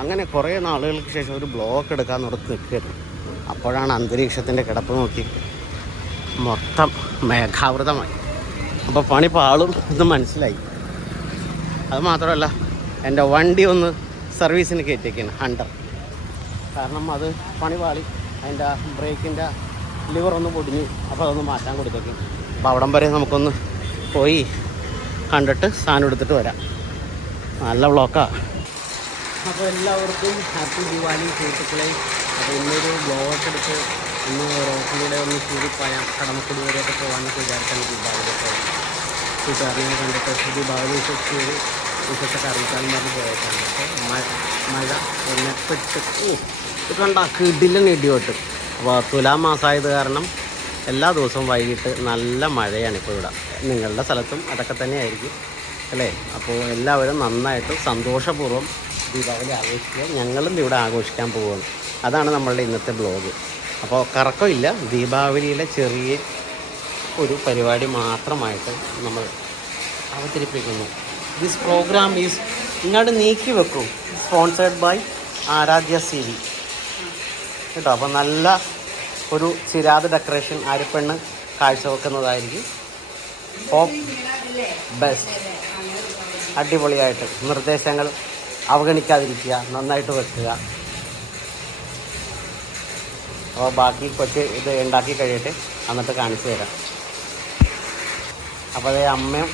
അങ്ങനെ കുറേ നാളുകൾക്ക് ശേഷം ഒരു ബ്ലോക്ക് എടുക്കാൻ നടത്ത് നിൽക്കരുത്. അപ്പോഴാണ് അന്തരീക്ഷത്തിൻ്റെ കിടപ്പ് നോക്കി മൊത്തം മേഘാവൃതമായി. അപ്പോൾ പണി പാളും എന്ന് മനസ്സിലായി. അത് മാത്രമല്ല, എൻ്റെ വണ്ടി ഒന്ന് സർവീസിന് കയറ്റിയേക്കാണ് ഹണ്ടർ. കാരണം അത് പണി പാളി, അതിൻ്റെ ബ്രേക്കിൻ്റെ ലിവർ ഒന്ന് പൊടിഞ്ഞു. അപ്പോൾ അതൊന്ന് മാറ്റാൻ കൊടുത്തേക്കും. അപ്പോൾ അവിടം വരെ നമുക്കൊന്ന് പോയി കണ്ടിട്ട് സാധനം എടുത്തിട്ട് വരാം. നല്ല ബ്ലോക്കാണ്. അപ്പോൾ എല്ലാവർക്കും ഹാപ്പി ദിവാലി സുഹൃത്തുക്കളെ. അപ്പോൾ ഇന്നൊരു ബ്ലോക്ക് എടുത്ത് ഇന്ന് റോട്ടിലൂടെ ഒന്ന് ചൂടിപ്പായാം, കടമക്കുടി വരെയൊക്കെ പോകാമെന്നൊക്കെ വിചാരിച്ചാണ് ദീപാവലിയൊക്കെ. കൂട്ടുകാരനെ കണ്ടിട്ട് ദീപാവലി വിശേഷമൊക്കെ അറിയിക്കാനും പറഞ്ഞ് പോയേക്കാണ്. അപ്പോൾ മഴ എന്നെപ്പെട്ട് ഇത് കണ്ട കിടിലൻ ഇടിവെട്ടും. അപ്പോൾ തുലാം മാസമായത് കാരണം എല്ലാ ദിവസവും വൈകിട്ട് നല്ല മഴയാണ് ഇപ്പോൾ ഇവിടെ. നിങ്ങളുടെ സ്ഥലത്തും അതൊക്കെ തന്നെയായിരിക്കും അല്ലേ? അപ്പോൾ എല്ലാവരും നന്നായിട്ട് സന്തോഷപൂർവ്വം ദീപാവലി ആഘോഷിക്കുക. ഞങ്ങളും ഇവിടെ ആഘോഷിക്കാൻ പോവുകയാണ്. അതാണ് നമ്മളുടെ ഇന്നത്തെ ബ്ലോഗ്. അപ്പോൾ കറക്കമില്ല, ദീപാവലിയിലെ ചെറിയ ഒരു പരിപാടി മാത്രമായിട്ട് നമ്മൾ അവതരിപ്പിക്കുന്നു. ദിസ് പ്രോഗ്രാം ഈസ് ഇങ്ങോട്ട് നീക്കി വെക്കും. സ്പോൺസേഡ് ബൈ ആരാധ്യ CV കേട്ടോ. അപ്പോൾ നല്ല ഒരു ചിരാത് ഡെക്കറേഷൻ ആര്യപ്പെണ്ണ് കാഴ്ചവെക്കുന്നതായിരിക്കും. Hope best. അടിപൊളിയായിട്ട് നിർദ്ദേശങ്ങൾ അവഗണിക്കാതിരിക്കുക, നന്നായിട്ട് വെക്കുക. അപ്പോൾ ബാക്കി കൊച്ച് ഇത് ഉണ്ടാക്കി കഴിയട്ടെ, എന്നിട്ട് കാണിച്ചു തരാം. അപ്പോൾ അതേ അമ്മയും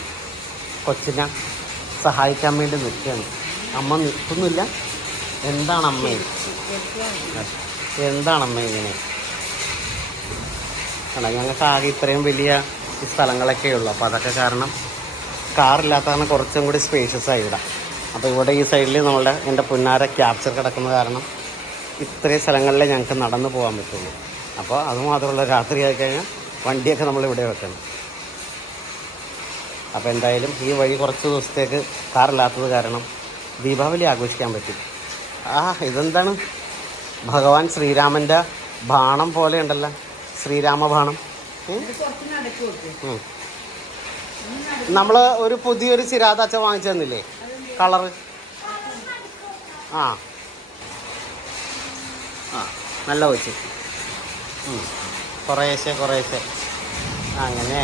കൊച്ചിനെ സഹായിക്കാൻ വേണ്ടി നിൽക്കുകയാണ്. അമ്മ നിൽക്കുന്നില്ല. എന്താണ് അമ്മ ഇങ്ങനെ? അല്ല, ഞങ്ങൾക്ക് ആകെ ഇത്രയും വലിയ സ്ഥലങ്ങളൊക്കെ ഉള്ളൂ. അപ്പോൾ അതൊക്കെ കാരണം കാറില്ലാത്തതാണ് കുറച്ചും കൂടി സ്പേഷ്യസ് ആയി ഇവിടെ. അപ്പോൾ ഇവിടെ ഈ സൈഡിൽ എൻ്റെ പുന്നാര ക്യാപ്ചർ കിടക്കുന്ന കാരണം ഇത്രയും സ്ഥലങ്ങളിലേ ഞങ്ങൾക്ക് നടന്നു പോകാൻ പറ്റുള്ളൂ. അപ്പോൾ അതുമാത്രമുള്ള രാത്രി ആയി കഴിഞ്ഞാൽ വണ്ടിയൊക്കെ നമ്മളിവിടെ വെക്കണം. അപ്പോൾ എന്തായാലും ഈ വഴി കുറച്ച് ദിവസത്തേക്ക് കാറില്ലാത്തത് കാരണം ദീപാവലി ആഘോഷിക്കാൻ പറ്റും. ഇതെന്താണ്? ഭഗവാൻ ശ്രീരാമൻ്റെ ബാണം പോലെ ഉണ്ടല്ലോ, ശ്രീരാമ ബാണം. നമ്മൾ ഒരു പുതിയൊരു ചിരാതാച്ച വാങ്ങിച്ചു തന്നില്ലേ, കളറ്? ആ നല്ല വെച്ച് കുറേശ്ശെ അങ്ങനെ.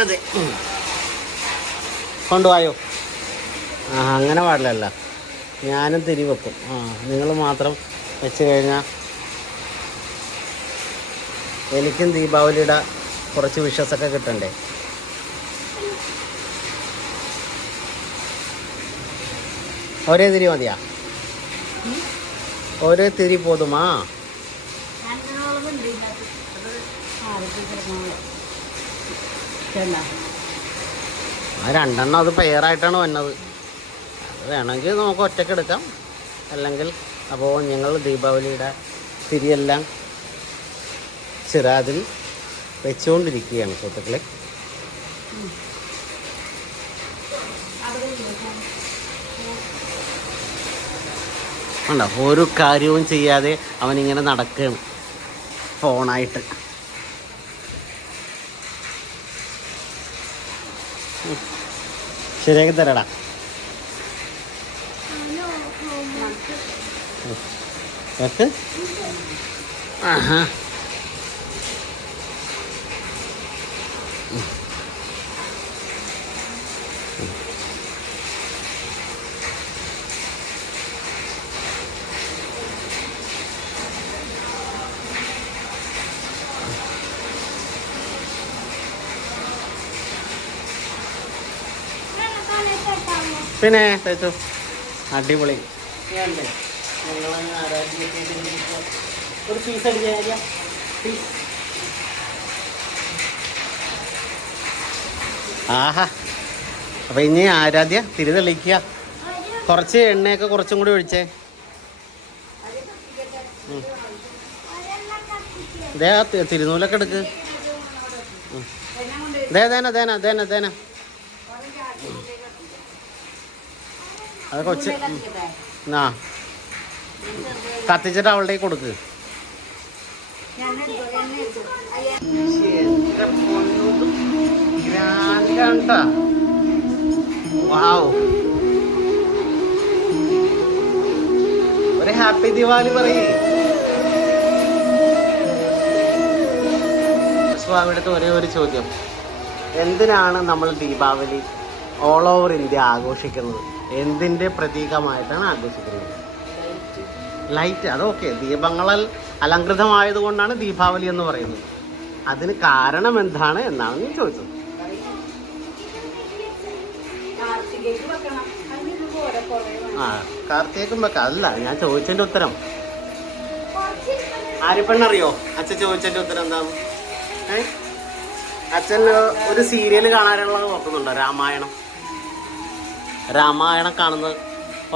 അതെ, കൊണ്ടുപോയോ? അങ്ങനെ പാടില്ലല്ല, ഞാനും തിരി വെക്കും. നിങ്ങൾ മാത്രം വെച്ച് കഴിഞ്ഞാൽ എനിക്കും ദീപാവലിയുടെ കുറച്ച് വിഷസൊക്കെ കിട്ടണ്ടേ? ഒരേ തിരി മതിയാ? ഒരേ തിരി പോതുമാ? രണ്ടെണ്ണം അത് പെയറായിട്ടാണ് വന്നത്. അത് വേണമെങ്കിൽ നമുക്ക് ഒറ്റയ്ക്ക് എടുക്കാം, അല്ലെങ്കിൽ അപ്പോൾ ഞങ്ങൾ ദീപാവലിയുടെ തിരിയെല്ലാം ചിരാതിൽ വെച്ചുകൊണ്ടിരിക്കുകയാണ് സുഹൃത്തുക്കളെ. ഉണ്ടോ, ഒരു കാര്യവും ചെയ്യാതെ അവനിങ്ങനെ നടക്കുകയാണ് ഫോണായിട്ട്. ശരിയാക്കി തരാടാ. ആഹാ, പിന്നെ തേച്ചു അടിപൊളി. ഒരു പീസ് അടിക്കാൻ. ആഹാ, അപ്പം ഇനി ആരാധ്യ തിരി തെളിക്കുക. കുറച്ച് എണ്ണയൊക്കെ കുറച്ചും കൂടി ഒഴിച്ചേ. ഇതേ തിരുനൂലൊക്കെ എടുക്ക്. ദേന അത് കൊച്ച് കത്തിച്ചിട്ട് അവളുടെ കൊടുക്ക്. അടിപൊളിയാണ്. വാവ്, ഒരു ഹാപ്പി ദിവാലി പറയേ. സ്വാമിയുടെ ഒരേ ഒരു ചോദ്യം, എന്തിനാണ് നമ്മൾ ദീപാവലി ഓൾ ഓവർ ഇന്ത്യ ആഘോഷിക്കുന്നത്? എന്തിൻ്റെ പ്രതീകമായിട്ടാണ് ആഘോഷിക്കുന്നത്? ലൈറ്റ്, അതൊക്കെ ദീപങ്ങളാൽ അലങ്കൃതമായതുകൊണ്ടാണ് ദീപാവലി എന്ന് പറയുന്നത്. അതിന് കാരണം എന്താണ് എന്നാണ് നീ ചോദിച്ചത്. ആ, കാർത്തികേക്കും വെക്കാം. അല്ല, ഞാൻ ചോദിച്ചതിൻ്റെ ഉത്തരം ആര്യപ്പെണ്ണറിയോ? അച്ഛൻ ചോദിച്ചതിൻ്റെ ഉത്തരം എന്താണ്? അച്ഛൻ ഒരു സീരിയൽ കാണാനുള്ളത് ഓർക്കുന്നുണ്ടോ? രാമായണം. രാമായണം കാണുന്നത്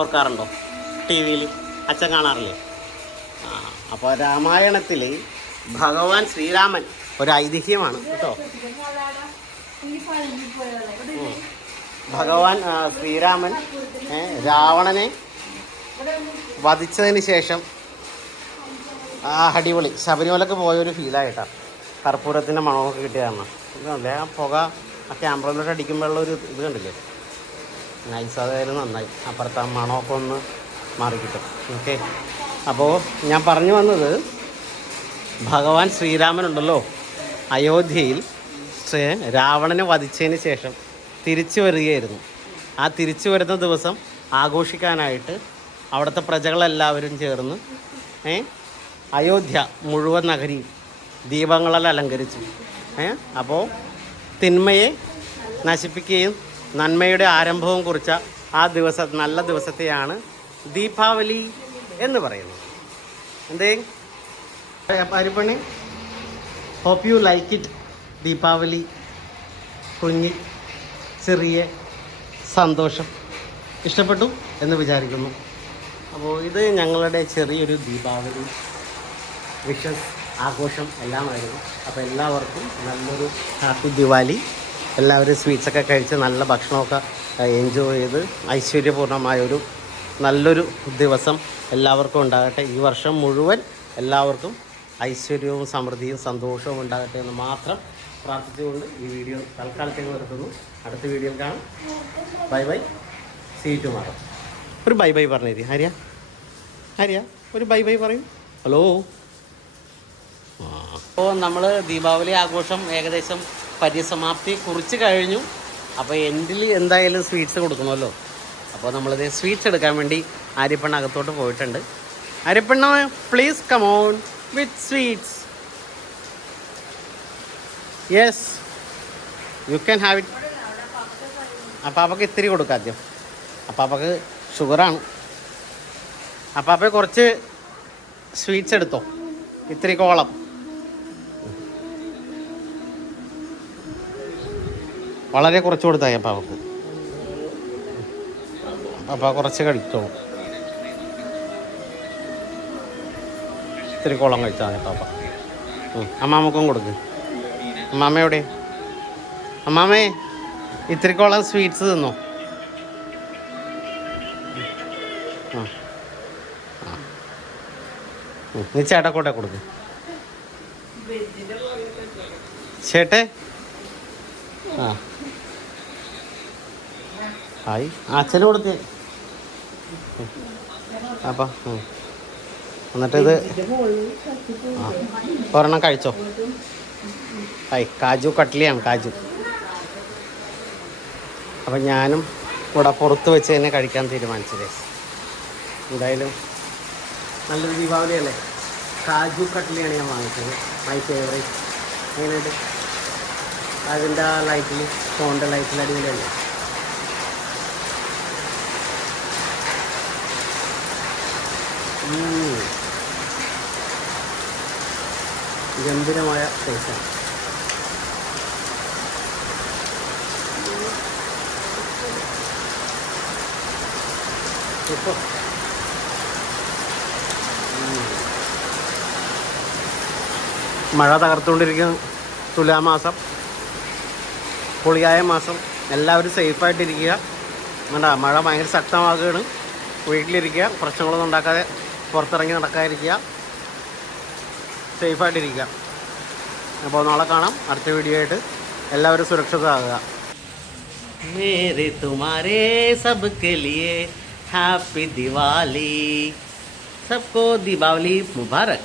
ഓർക്കാറുണ്ടോ? ടി വിയിൽ അച്ഛൻ കാണാറില്ലേ? ആ, അപ്പോൾ രാമായണത്തിൽ ഭഗവാൻ ശ്രീരാമൻ ഒരു ഐതിഹ്യമാണ് കേട്ടോ. ഭഗവാൻ ശ്രീരാമൻ രാവണനെ വധിച്ചതിന് ശേഷം അടിപൊളി ശബരിമലക്ക് പോയൊരു ഫീലായിട്ടാണ്. കർപ്പൂരത്തിൻ്റെ മണമൊക്കെ കിട്ടിയതാണ്. ഇതല്ലേ ആ പുക ആ ക്യാമറയിലോട്ട് അടിക്കുമ്പോഴുള്ളൊരു ഇത് കണ്ടില്ലേ? നൈസ്, അതായാലും നന്നായി. അപ്പുറത്തെ ആ മണമൊക്കെ ഒന്ന് മാറിക്കിട്ടും. ഓക്കെ, അപ്പോൾ ഞാൻ പറഞ്ഞു വന്നത്, ഭഗവാൻ ശ്രീരാമനുണ്ടല്ലോ അയോധ്യയിൽ രാവണനെ വധിച്ചതിന് ശേഷം തിരിച്ചു വരികയായിരുന്നു. ആ തിരിച്ചു വരുന്ന ദിവസം ആഘോഷിക്കാനായിട്ട് അവിടുത്തെ പ്രജകളെല്ലാവരും ചേർന്ന് അയോധ്യ മുഴുവൻ നഗരി ദീപങ്ങളാൽ അലങ്കരിച്ചു. അപ്പോൾ തിന്മയെ നശിപ്പിക്കുകയും നന്മയുടെ ആരംഭവും കുറിച്ച ആ നല്ല ദിവസത്തെയാണ് ദീപാവലി എന്ന് പറയുന്നത്. എന്തേ അരിപ്പണി? Hope you like it. Deepavali കുഞ്ഞി ചെറിയ സന്തോഷം ഇഷ്ടപ്പെട്ടു എന്ന് വിചാരിക്കുന്നു. അപ്പോൾ ഇത് ഞങ്ങളുടെ ചെറിയൊരു ദീപാവലി വിഷസ് ആഘോഷം എല്ലാമായിരുന്നു. അപ്പോൾ എല്ലാവർക്കും നല്ലൊരു ഹാപ്പി ദിവാലി. എല്ലാവരും സ്വീറ്റ്സൊക്കെ കഴിച്ച് നല്ല ഭക്ഷണമൊക്കെ എൻജോയ് ചെയ്ത് ഐശ്വര്യപൂർണ്ണമായൊരു നല്ലൊരു ദിവസം എല്ലാവർക്കും ഉണ്ടാകട്ടെ. ഈ വർഷം മുഴുവൻ എല്ലാവർക്കും ഐശ്വര്യവും സമൃദ്ധിയും സന്തോഷവും ഉണ്ടാകട്ടെ എന്ന് മാത്രം പ്രാർത്ഥിച്ചുകൊണ്ട് ഈ വീഡിയോ തൽക്കാലത്തേക്ക് നിർത്തുന്നു. അടുത്ത വീഡിയോയിൽ കാണാം. Bye bye, see you tomorrow. ഒരു ബൈ ബൈ പറഞ്ഞേരി ഹരിയ. ഹരിയ ഒരു ബൈ ബൈ പറയും. ഹലോ. അപ്പോൾ നമ്മൾ ദീപാവലി ആഘോഷം ഏകദേശം പരിസമാപ്തി കുറിച്ച് കഴിഞ്ഞു. അപ്പോൾ എൻഡിൽ എന്തായാലും സ്വീറ്റ്സ് കൊടുക്കണമല്ലോ. അപ്പോൾ നമ്മളിത് സ്വീറ്റ്സ് എടുക്കാൻ വേണ്ടി ആര്യപ്പെണ്ണ അകത്തോട്ട് പോയിട്ടുണ്ട്. ആര്യപ്പെണ്ണ, please come on with sweets. Yes, you can have it. അപ്പാപ്പക്ക് ഇത്തിരി കൊടുക്കാം ആദ്യം. അപ്പാപ്പക്ക് ഷുഗറാണ്. അപ്പാപ്പ കുറച്ച് സ്വീറ്റ്സ് എടുത്തോ, ഇത്തിരി കോളം. വളരെ കുറച്ച് കൊടുത്തായി അപ്പാപ്പക്ക്. അപ്പാ കുറച്ച് കഴിച്ചോളൂ. ഇത്തിരി കോളം കഴിച്ചാൽ മതി അപ്പാപ്പ. അമ്മാമ്മക്കും കൊടുക്ക്. അമ്മാമ്മ എവിടെ? അമ്മാമ്മേ, ഇത്തിരി കോളം സ്വീറ്റ്സ് തിന്നോ. നീ ചേട്ടക്കോട്ടെ കൊടുക്ക്. ചേട്ടേ, ആ ആയി അച്ഛന് കൊടുത്ത്. അപ്പം എന്നിട്ടിത് ഒരെണ്ണം കഴിച്ചോ. ആയി കാജു കട്ട്ലിയാണ്, കാജു. അപ്പം ഞാനും ഇവിടെ പുറത്ത് വെച്ച് തന്നെ കഴിക്കാൻ തീരുമാനിച്ചത്. എന്തായാലും നല്ലൊരു ദീപാവലി അല്ലേ. കാജു കട്ട്ലിയാണ് ഞാൻ വാങ്ങിച്ചത്, മൈ ഫേവറേറ്റ്. അങ്ങനെയുണ്ട് അതിൻ്റെ ആ ലൈറ്റിൽ, ഫോണിൻ്റെ ലൈറ്റിൽ അടിപൊളിയല്ലേ. ഗംഭീരമായ ടേസ്റ്റാണ്. ഇപ്പോൾ മഴ തകർത്തുകൊണ്ടിരിക്കുന്ന തുലാമാസം, പൊളിയായ മാസം. എല്ലാവരും സേഫായിട്ടിരിക്കുക. വേണ്ട, മഴ ഭയങ്കര ശക്തമാകുകയാണ്. വീട്ടിലിരിക്കുക, പ്രശ്നങ്ങളൊന്നും ഉണ്ടാക്കാതെ പുറത്തിറങ്ങി നടക്കാതിരിക്കുക, സേഫായിട്ടിരിക്കുക. അപ്പോൾ നാളെ കാണാം അടുത്ത വീഡിയോ ആയിട്ട്. എല്ലാവരും സുരക്ഷിതരാകുക. मेरे तुम्हारे सबके लिए हैप्पी दिवाली. सबको दीपावली मुबारक.